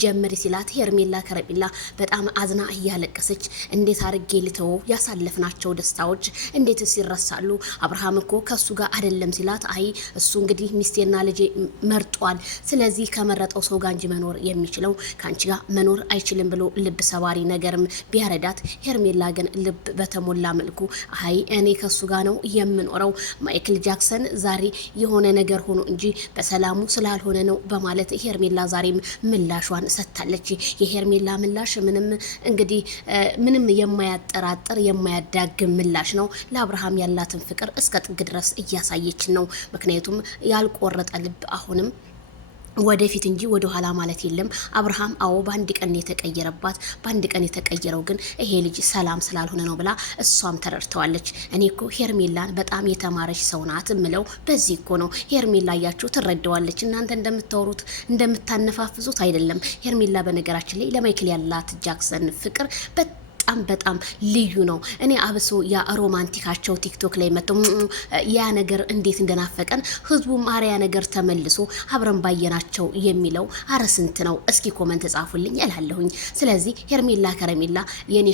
ጀምሪ ሲላት ሄርሜላ ከረሜላ በጣም አዝና እያለቀሰች እንዴት አርጌ ልተው ያሳለፍናቸው ደስታዎች እንዴትስ ይረሳሉ? አብርሃም እኮ ከሱ ጋር አይደለም ሲላት አይ እሱ እንግዲህ ሚስቴና ልጄ መርጧል። ስለዚህ ከመረጠው ሰው ጋር እንጂ መኖር የሚችለው ካንቺ ጋር መኖር አይችልም ብሎ ልብ ሰባሪ ነገርም ቢያረዳት ሄርሜላ ግን ልብ በተሞላ መልኩ አይ እኔ ከሱ ጋር ነው የምኖረው ማይክል ጃክሰን ዛሬ የሆነ ነገር ሆኖ እንጂ በሰላሙ ስላልሆነ ነው በማለት ሄርሜላ ዛሬም ምላሿ ሰጥታለች። የሄርሜላ ምላሽ እንግዲህ ምንም የማያጠራጥር የማያዳግም ምላሽ ነው። ለአብርሃም ያላትን ፍቅር እስከ ጥግ ድረስ እያሳየች ነው። ምክንያቱም ያልቆረጠ ልብ አሁንም ወደፊት እንጂ ወደ ኋላ ማለት የለም። አብርሃም አዎ በአንድ ቀን የተቀየረባት በአንድ ቀን የተቀየረው ግን ይሄ ልጅ ሰላም ስላልሆነ ነው ብላ እሷም ተረድተዋለች። እኔ እኮ ሄርሜላን በጣም የተማረች ሰው ናት እምለው በዚህ እኮ ነው። ሄርሜላ እያችሁ ትረዳዋለች። እናንተ እንደምታወሩት እንደምታነፋፍዙት አይደለም። ሄርሜላ በነገራችን ላይ ለማይክል ያላት ጃክሰን ፍቅር በጣም ልዩ ነው። እኔ አብሶ ያ ሮማንቲካቸው ቲክቶክ ላይ መጥቶ ያ ነገር እንዴት እንደናፈቀን ህዝቡ ማሪያ ነገር ተመልሶ አብረን ባየናቸው የሚለው አረ ስንት ነው? እስኪ ኮመንት ጻፉልኝ እላለሁኝ። ስለዚህ ሄርሜላ ከረሜላ የኔ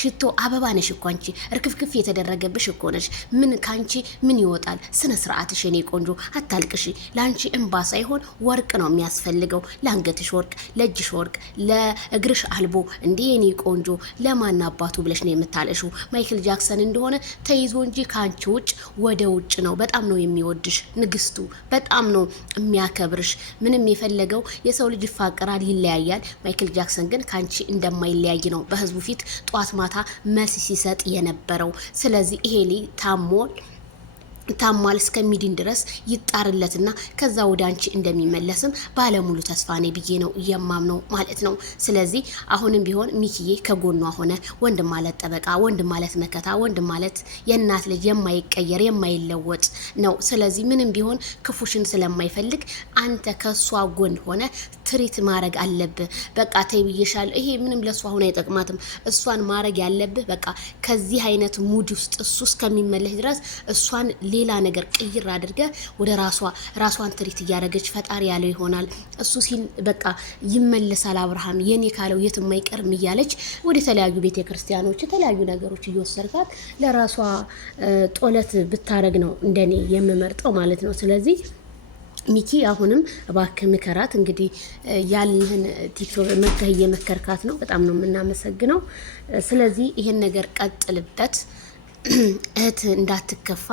ሽቶ አበባ ነሽ እኮ አንቺ እርክፍክፍ የተደረገብሽ እኮ ነሽ። ምን ካንቺ ምን ይወጣል? ስነ ስርዓትሽ የኔ ቆንጆ አታልቅሽ። ላንቺ እንባ ሳይሆን ወርቅ ነው የሚያስፈልገው። ለአንገትሽ ወርቅ፣ ለእጅሽ ወርቅ፣ ለእግርሽ አልቦ እንዴ የኔ ቆንጆ ማና አባቱ ብለሽ ነው የምታለሹ። ማይክል ጃክሰን እንደሆነ ተይዞ እንጂ ካንቺ ውጭ ወደ ውጭ ነው። በጣም ነው የሚወድሽ ንግስቱ፣ በጣም ነው የሚያከብርሽ። ምንም የፈለገው የሰው ልጅ ይፋቀራል፣ ይለያያል። ማይክል ጃክሰን ግን ካንቺ እንደማይለያይ ነው በህዝቡ ፊት ጧት ማታ መልስ ሲሰጥ የነበረው። ስለዚህ ይሄ ልጅ ታሟል እስከሚድን ድረስ ይጣርለትና ከዛ ወደ አንቺ እንደሚመለስም ባለሙሉ ተስፋ ነኝ ብዬ ነው የማምነው ማለት ነው። ስለዚህ አሁንም ቢሆን ሚኪዬ ከጎኗ ሆነ። ወንድም ማለት ጠበቃ፣ ወንድም ማለት መከታ፣ ወንድም ማለት የእናት ልጅ የማይቀየር የማይለወጥ ነው። ስለዚህ ምንም ቢሆን ክፉሽን ስለማይፈልግ አንተ ከሷ ጎን ሆነ ትሪት ማድረግ አለብህ። በቃ ተይ ብዬሻለሁ። ይሄ ምንም ለሷ ሆነ አይጠቅማትም። እሷን ማድረግ ያለብህ በቃ ከዚህ አይነት ሙድ ውስጥ እሱ እስከሚመለስ ድረስ እሷን ሌላ ነገር ቅይር አድርገ ወደ ራሷን ትሪት እያደረገች ፈጣሪ ያለው ይሆናል እሱ ሲል በቃ ይመለሳል። አብርሃም የኔ ካለው የትም አይቀርም እያለች ወደ ተለያዩ ቤተክርስቲያኖች የተለያዩ ነገሮች እየወሰድካት ለራሷ ጦለት ብታረግ ነው እንደኔ የምመርጠው ማለት ነው። ስለዚህ ሚኪ አሁንም እባክህ ምከራት። እንግዲህ ያልህን ቲክቶክ መከህ እየመከርካት ነው። በጣም ነው የምናመሰግነው። ስለዚህ ይሄን ነገር ቀጥልበት፣ እህት እንዳትከፋ።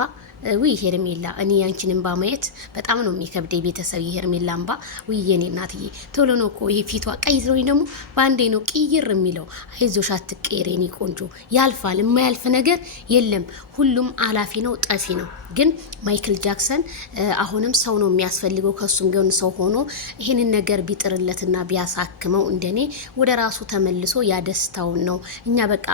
ውይ ሄርሜላ እኔ ያንቺን እንባ ማየት በጣም ነው የሚከብደኝ። ቤተሰብ የሄርሜላ እንባ ውይ የኔ እናትዬ ቶሎ ነው እኮ ይሄ ፊቷ ቀይ ስለሆነ ደግሞ ባንዴ ነው ቅይር የሚለው። አይዞሽ አትቀየሪ የኔ ቆንጆ፣ ያልፋል። የማያልፍ ነገር የለም። ሁሉም አላፊ ነው ጠፊ ነው። ግን ማይክል ጃክሰን አሁንም ሰው ነው የሚያስፈልገው። ከሱም ግን ሰው ሆኖ ይሄንን ነገር ቢጥርለትና ቢያሳክመው እንደኔ ወደ ራሱ ተመልሶ ያደስታውን ነው። እኛ በቃ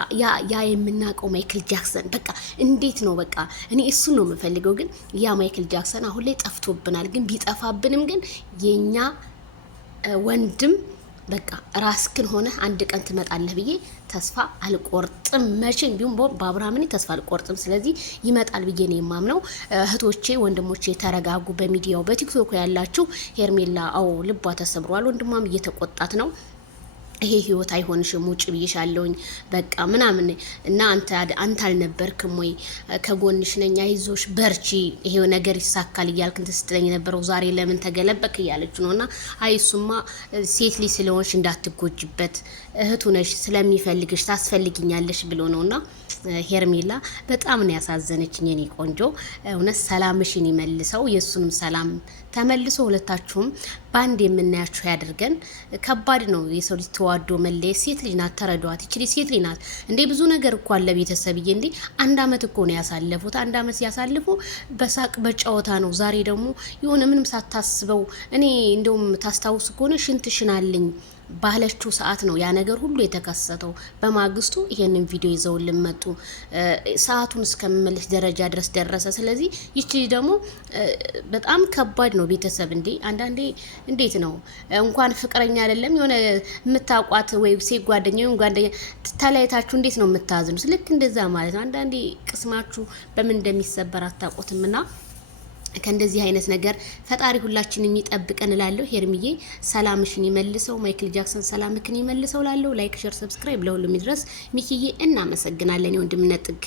ያ የምናውቀው ማይክል ጃክሰን በቃ እንዴት ነው በቃ እኔ እሱ ነው የምፈልገው። ግን ያ ማይክል ጃክሰን አሁን ላይ ጠፍቶብናል። ግን ቢጠፋብንም ግን የኛ ወንድም በቃ ራስክን ሆነ አንድ ቀን ትመጣለህ ብዬ ተስፋ አልቆርጥም። መቼም ቢሆን በአብርሃም ተስፋ አልቆርጥም። ስለዚህ ይመጣል ብዬ ነው የማምነው። እህቶቼ ወንድሞቼ ተረጋጉ። በሚዲያው በቲክቶክ ያላችሁ ሄርሜላ አዎ ልቧ ተሰብሯል። ወንድሟም እየተቆጣት ነው። ይሄ ህይወት አይሆንሽም ውጭ ብዬሻለሁኝ በቃ ምናምን እና አንተ አልነበርክም ወይ ከጎንሽ ነኝ አይዞሽ በርቺ ይሄው ነገር ይሳካል እያልክ እንትን ስትለኝ የነበረው ዛሬ ለምን ተገለበክ እያለች ነውና አይሱማ ሴት ልጅ ስለሆንሽ እንዳትጎጅበት እህቱ ነሽ ስለሚፈልግሽ ታስፈልጊኛለሽ ብሎ ነውና ሄርሜላ በጣም ነው ያሳዘነችኝ የኔ ቆንጆ። እውነት ሰላምሽን ይመልሰው፣ የሱንም ሰላም ተመልሶ ሁለታችሁም ባንድ የምናያችሁ ያድርገን። ከባድ ነው የሰው ልጅ ተዋዶ መለየት። ሴት ልጅ ናት፣ ተረዷት። ይችላል ሴት ልጅ ናት እንዴ። ብዙ ነገር እኮ አለ ቤተሰብዬ። እንዴ አንድ አመት እኮ ነው ያሳለፉት። አንድ አመት ያሳልፉ በሳቅ በጨዋታ ነው። ዛሬ ደግሞ የሆነ ምንም ሳታስበው እኔ እንደውም ታስታውስ ከሆነ ሽንትሽን አለኝ ባለችው ሰዓት ነው ያ ነገር ሁሉ የተከሰተው። በማግስቱ ይሄንን ቪዲዮ ይዘውልን መጡ። ሰዓቱን እስከመመለስ ደረጃ ድረስ ደረሰ። ስለዚህ ይቺ ደግሞ በጣም ከባድ ነው ቤተሰብ። እንዴ አንዳንዴ እንዴት ነው እንኳን ፍቅረኛ አይደለም የሆነ የምታውቋት ወይ ሴት ጓደኛ ወይ ጓደኛ ተለያይታችሁ እንዴት ነው የምታዝኑት? ልክ እንደዛ ማለት ነው። አንዳንዴ ቅስማችሁ በምን እንደሚሰበር አታውቁትምና ከእንደዚህ አይነት ነገር ፈጣሪ ሁላችንን ይጠብቀን እላለሁ። ሄርሚዬ ሰላምሽን ይመልሰው፣ ማይክል ጃክሰን ሰላምክን ይመልሰው እላለሁ። ላይክ፣ ሼር፣ ሰብስክራይብ ለሁሉም ይድረስ። ሚኪዬ እናመሰግናለን የወንድምነት ጥግ